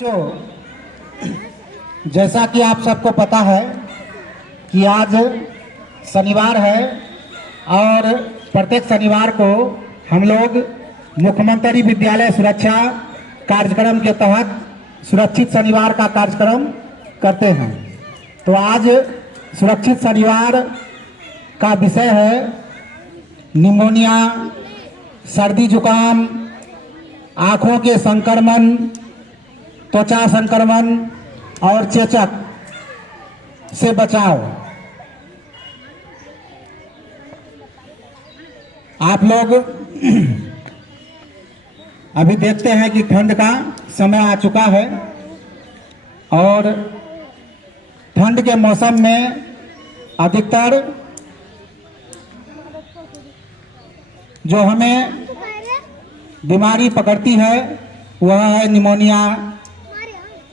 तो जैसा कि आप सबको पता है कि आज शनिवार है और प्रत्येक शनिवार को हम लोग मुख्यमंत्री विद्यालय सुरक्षा कार्यक्रम के तहत सुरक्षित शनिवार का कार्यक्रम करते हैं। तो आज सुरक्षित शनिवार का विषय है निमोनिया, सर्दी जुकाम, आँखों के संक्रमण, त्वचा संक्रमण और चेचक से बचाव। आप लोग अभी देखते हैं कि ठंड का समय आ चुका है और ठंड के मौसम में अधिकतर जो हमें बीमारी पकड़ती है वह है निमोनिया,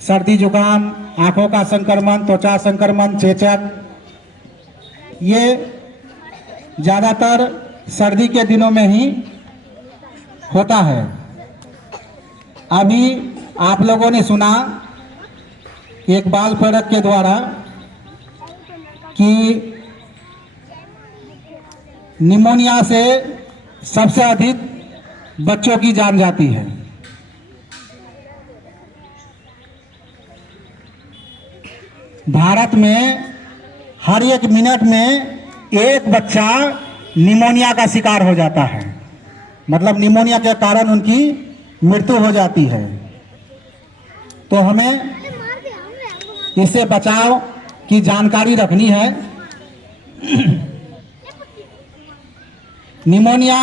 सर्दी जुकाम, आँखों का संक्रमण, त्वचा संक्रमण, चेचक। ये ज़्यादातर सर्दी के दिनों में ही होता है। अभी आप लोगों ने सुना एक बाल प्रेरक के द्वारा कि निमोनिया से सबसे अधिक बच्चों की जान जाती है। भारत में हर एक मिनट में एक बच्चा निमोनिया का शिकार हो जाता है, मतलब निमोनिया के कारण उनकी मृत्यु हो जाती है। तो हमें इससे बचाव की जानकारी रखनी है। निमोनिया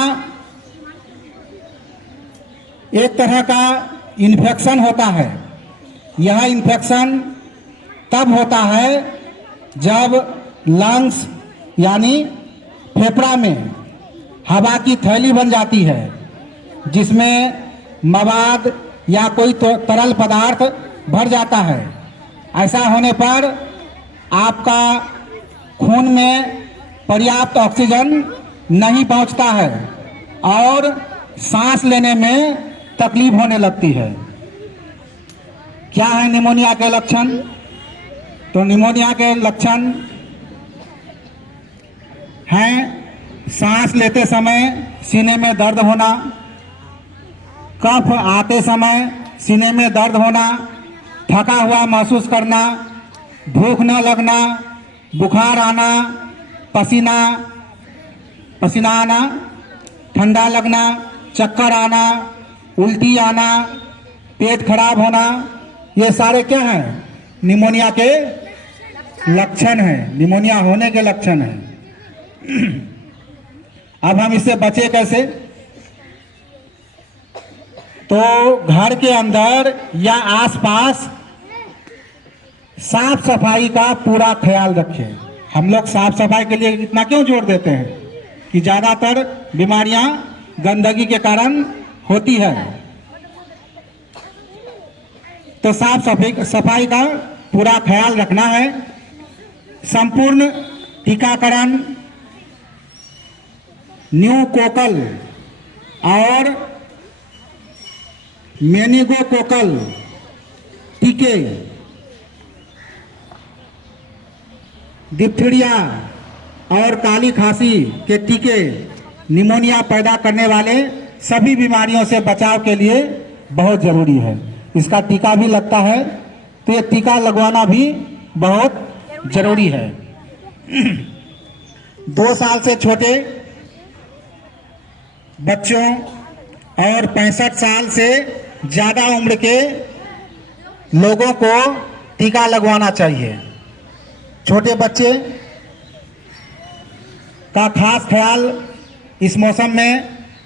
एक तरह का इन्फेक्शन होता है। यह इन्फेक्शन तब होता है जब लंग्स यानी फेफड़ा में हवा की थैली बन जाती है, जिसमें मवाद या कोई तरल पदार्थ भर जाता है। ऐसा होने पर आपका खून में पर्याप्त ऑक्सीजन नहीं पहुंचता है और सांस लेने में तकलीफ होने लगती है। क्या है निमोनिया के लक्षण? तो निमोनिया के लक्षण हैं सांस लेते समय सीने में दर्द होना, कफ आते समय सीने में दर्द होना, थका हुआ महसूस करना, भूख न लगना, बुखार आना, पसीना आना, ठंडा लगना, चक्कर आना, उल्टी आना, पेट खराब होना। ये सारे क्या हैं? निमोनिया के लक्षण हैं, निमोनिया होने के लक्षण हैं। अब हम इससे बचे कैसे? तो घर के अंदर या आसपास साफ सफाई का पूरा ख्याल रखें। हम लोग साफ सफाई के लिए इतना क्यों जोर देते हैं कि ज़्यादातर बीमारियां गंदगी के कारण होती है। तो साफ सफाई का पूरा ख्याल रखना है। संपूर्ण टीकाकरण न्यूकोकल और मेनिगोकोकल टीके, डिप्थीरिया और काली खांसी के टीके निमोनिया पैदा करने वाले सभी बीमारियों से बचाव के लिए बहुत जरूरी है। इसका टीका भी लगता है, तो ये टीका लगवाना भी बहुत जरूरी है। 2 साल से छोटे बच्चों और 65 साल से ज़्यादा उम्र के लोगों को टीका लगवाना चाहिए। छोटे बच्चे का खास ख्याल इस मौसम में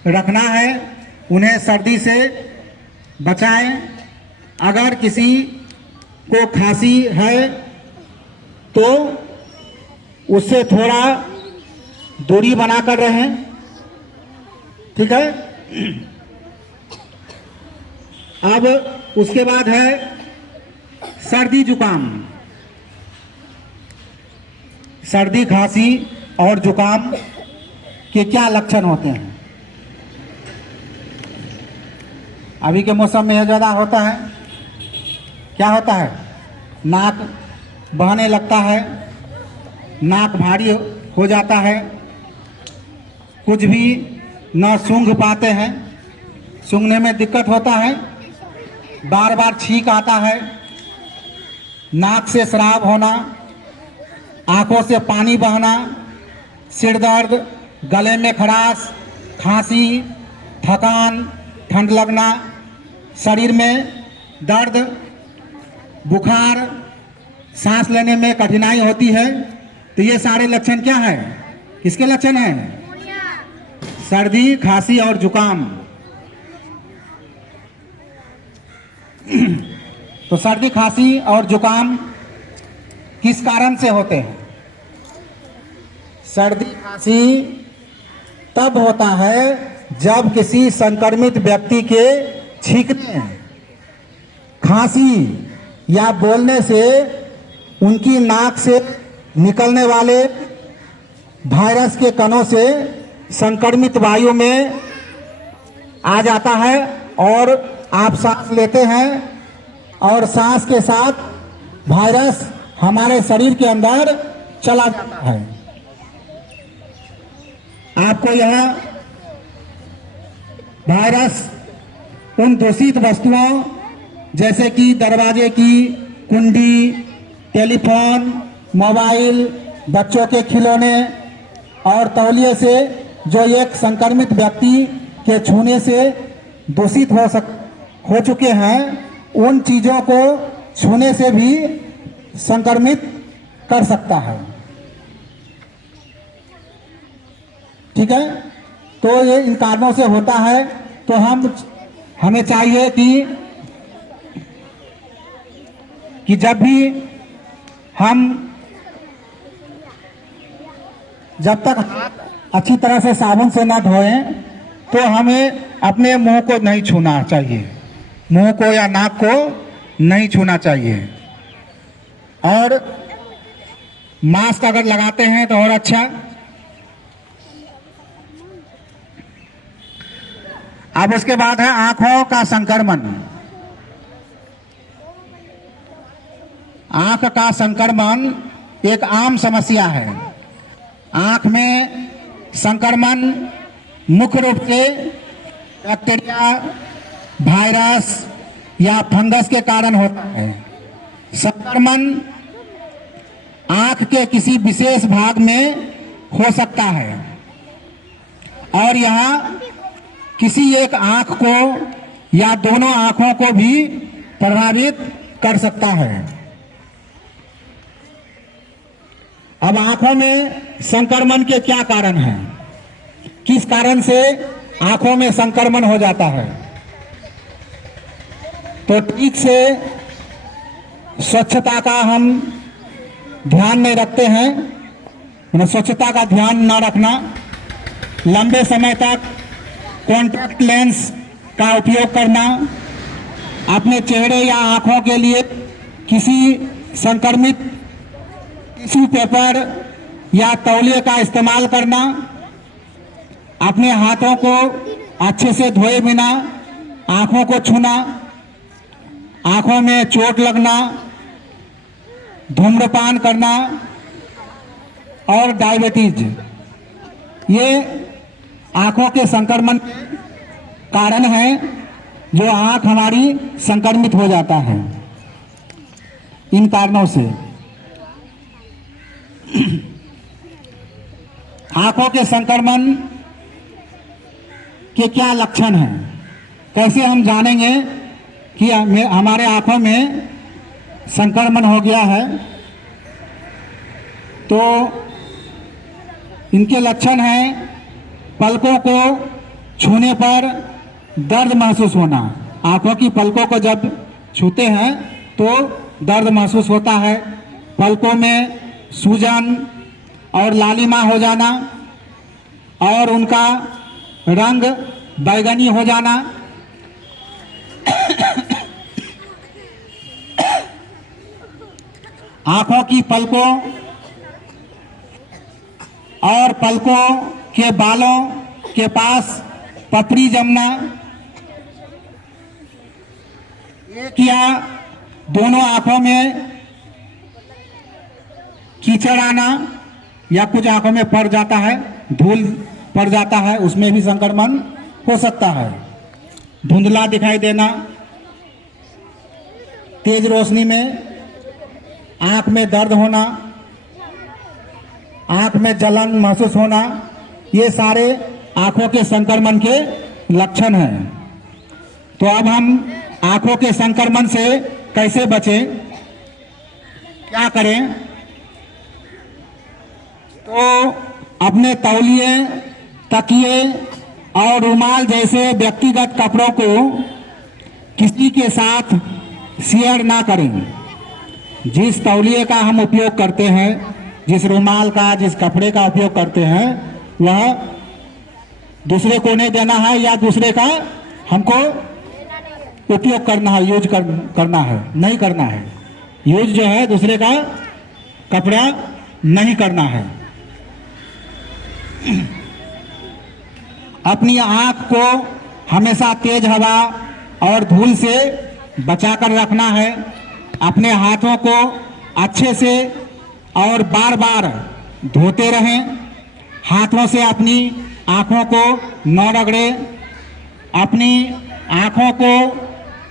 रखना है, उन्हें सर्दी से बचाएं। अगर किसी को खांसी है तो उससे थोड़ा दूरी बनाकर रहें, ठीक है। अब उसके बाद है सर्दी जुकाम। सर्दी खांसी और जुकाम के क्या लक्षण होते हैं? अभी के मौसम में यह ज़्यादा होता है। क्या होता है, नाक बहने लगता है, नाक भारी हो जाता है, कुछ भी न सूंघ पाते हैं, सूंघने में दिक्कत होता है, बार बार छींक आता है, नाक से स्राव होना, आंखों से पानी बहना, सिर दर्द, गले में खराश, खांसी, थकान, ठंड लगना, शरीर में दर्द, बुखार, सांस लेने में कठिनाई होती है। तो ये सारे लक्षण क्या है, किसके लक्षण हैं? सर्दी, खांसी और जुकाम। तो सर्दी, खांसी और जुकाम किस कारण से होते हैं? सर्दी खांसी तब होता है जब किसी संक्रमित व्यक्ति के छींकने, खांसी या बोलने से उनकी नाक से निकलने वाले वायरस के कणों से संक्रमित वायु में आ जाता है और आप सांस लेते हैं और सांस के साथ वायरस हमारे शरीर के अंदर चला जाता है। आपको यह वायरस उन दूषित वस्तुओं जैसे कि दरवाजे की कुंडी, टेलीफोन, मोबाइल, बच्चों के खिलौने और तौलिए से जो एक संक्रमित व्यक्ति के छूने से दूषित हो चुके हैं, उन चीजों को छूने से भी संक्रमित कर सकता है। ठीक है, तो ये इन कारणों से होता है। तो हमें चाहिए कि जब तक हाथ अच्छी तरह से साबुन से ना धोएं, तो हमें अपने मुंह को नहीं छूना चाहिए, मुंह को या नाक को नहीं छूना चाहिए। और मास्क अगर लगाते हैं तो और अच्छा। अब उसके बाद है आंखों का संक्रमण। आंख का संक्रमण एक आम समस्या है। आंख में संक्रमण मुख्य रूप से बैक्टीरिया, वायरस या फंगस के कारण होता है। संक्रमण आंख के किसी विशेष भाग में हो सकता है और यह किसी एक आंख को या दोनों आंखों को भी प्रभावित कर सकता है। अब आंखों में संक्रमण के क्या कारण हैं? किस कारण से आंखों में संक्रमण हो जाता है? तो ठीक से स्वच्छता का हम ध्यान नहीं रखते हैं, स्वच्छता का ध्यान ना रखना, लंबे समय तक कॉन्टैक्ट लेंस का उपयोग करना, अपने चेहरे या आंखों के लिए किसी संक्रमित टिश्यू पेपर या तौलिए का इस्तेमाल करना, अपने हाथों को अच्छे से धोए बिना आंखों को छूना, आंखों में चोट लगना, धूम्रपान करना और डायबिटीज, ये आंखों के संक्रमण के कारण है जो आंख हमारी संक्रमित हो जाता है। इन कारणों से आंखों के संक्रमण के क्या लक्षण हैं? कैसे हम जानेंगे कि हमारे आंखों में संक्रमण हो गया है? तो इनके लक्षण हैं पलकों को छूने पर दर्द महसूस होना। आंखों की पलकों को जब छूते हैं तो दर्द महसूस होता है, पलकों में सूजन और लालिमा हो जाना और उनका रंग बैगनी हो जाना, आंखों की पलकों और पलकों के बालों के पास पपड़ी जमना, एक या दोनों आंखों में कीचड़ आना या कुछ आंखों में पड़ जाता है, धूल पड़ जाता है, उसमें भी संक्रमण हो सकता है। धुंधला दिखाई देना, तेज रोशनी में आंख में दर्द होना, आंख में जलन महसूस होना, ये सारे आंखों के संक्रमण के लक्षण हैं। तो अब हम आंखों के संक्रमण से कैसे बचें, क्या करें? तो अपने तौलिए, तकिए और रुमाल जैसे व्यक्तिगत कपड़ों को किसी के साथ शेयर ना करें। जिस तौलिए का हम उपयोग करते हैं, जिस रुमाल का, जिस कपड़े का उपयोग करते हैं, वह दूसरे को नहीं देना है या दूसरे का हमको उपयोग करना है, यूज करना है, नहीं करना है। यूज जो है दूसरे का कपड़ा नहीं करना है। अपनी आंख को हमेशा तेज हवा और धूल से बचाकर रखना है। अपने हाथों को अच्छे से और बार बार धोते रहें। हाथों से अपनी आंखों को न रगड़ें। अपनी आंखों को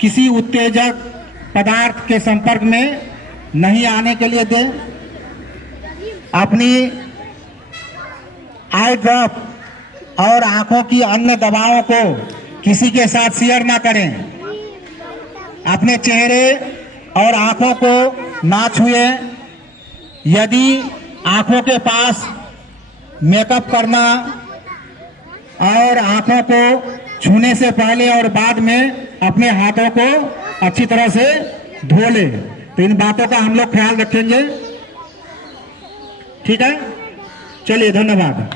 किसी उत्तेजक पदार्थ के संपर्क में नहीं आने के लिए दें। अपनी आई ड्रॉप और आंखों की अन्य दवाओं को किसी के साथ शेयर ना करें। अपने चेहरे और आंखों को ना छुएं। यदि आंखों के पास मेकअप करना और आंखों को छूने से पहले और बाद में अपने हाथों को अच्छी तरह से धो ले। तो इन बातों का हम लोग ख्याल रखेंगे, ठीक है? चलिए, धन्यवाद।